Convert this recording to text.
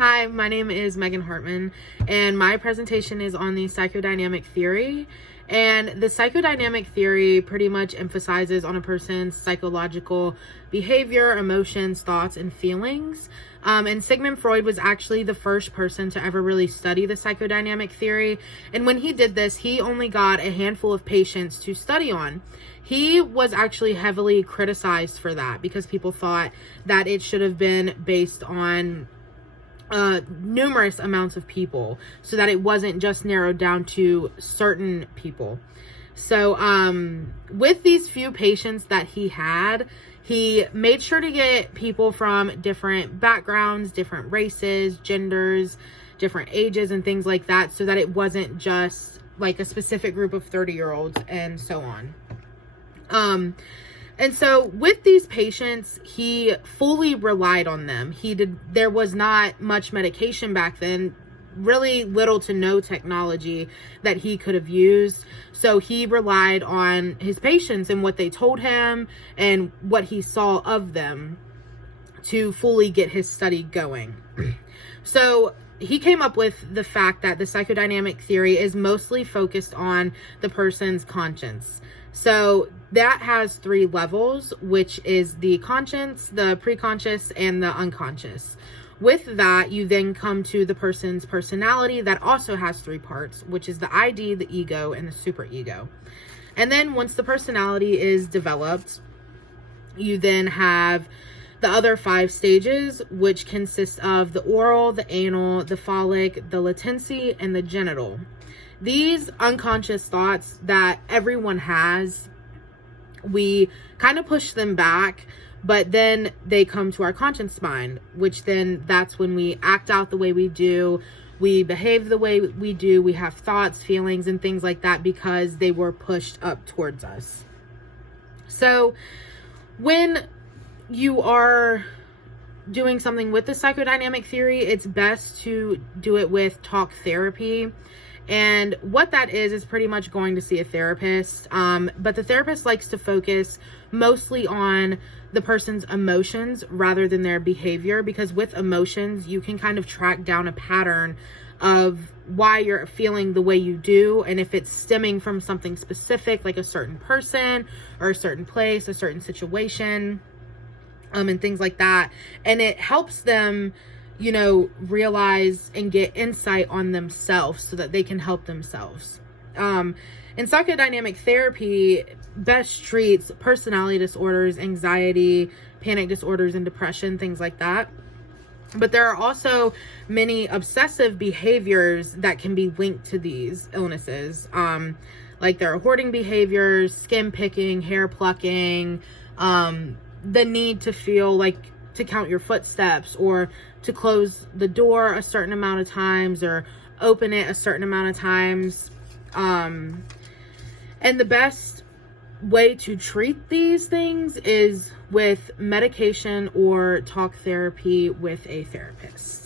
Hi, my name is Megan Hartman, and my presentation is on the psychodynamic theory. And the psychodynamic theory pretty much emphasizes on a person's psychological behavior, emotions, thoughts, and feelings. And Sigmund Freud was actually the first person to ever really study the psychodynamic theory. And when he did this, he only got a handful of patients to study on. He was actually heavily criticized for that because people thought that it should have been based on numerous amounts of people, so that it wasn't just narrowed down to certain people. So with these few patients that he had, he made sure to get people from different backgrounds, different races, genders, different ages, and things like that, so that it wasn't just like a specific group of 30-year-olds and so on. And so with these patients, he fully relied on them. There was not much medication back then, really little to no technology that he could have used. So he relied on his patients and what they told him and what he saw of them to fully get his study going. So he came up with the fact that the psychodynamic theory is mostly focused on the person's conscience. So that has 3 levels, which is the conscience, the preconscious, and the unconscious. With that, you then come to the person's personality that also has 3 parts, which is the ID, the ego, and the superego. And then once the personality is developed, you then have the other 5 stages, which consist of the oral, the anal, the phallic, the latency, and the genital. These unconscious thoughts that everyone has, we kind of push them back, but then they come to our conscious mind, which then that's when we act out the way we do, we behave the way we do, we have thoughts, feelings, and things like that because they were pushed up towards us. So when you are doing something with the psychodynamic theory, it's best to do it with talk therapy. And what that is pretty much going to see a therapist. But the therapist likes to focus mostly on the person's emotions rather than their behavior, because with emotions, you can kind of track down a pattern of why you're feeling the way you do. And if it's stemming from something specific, like a certain person or a certain place, a certain situation, and things like that. And it helps them, realize and get insight on themselves so that they can help themselves. In psychodynamic therapy, best treats personality disorders, anxiety, panic disorders, and depression, things like that. But there are also many obsessive behaviors that can be linked to these illnesses. Like there are hoarding behaviors, skin picking, hair plucking, the need to feel like to count your footsteps, or to close the door a certain amount of times, or open it a certain amount of times. And the best way to treat these things is with medication or talk therapy with a therapist.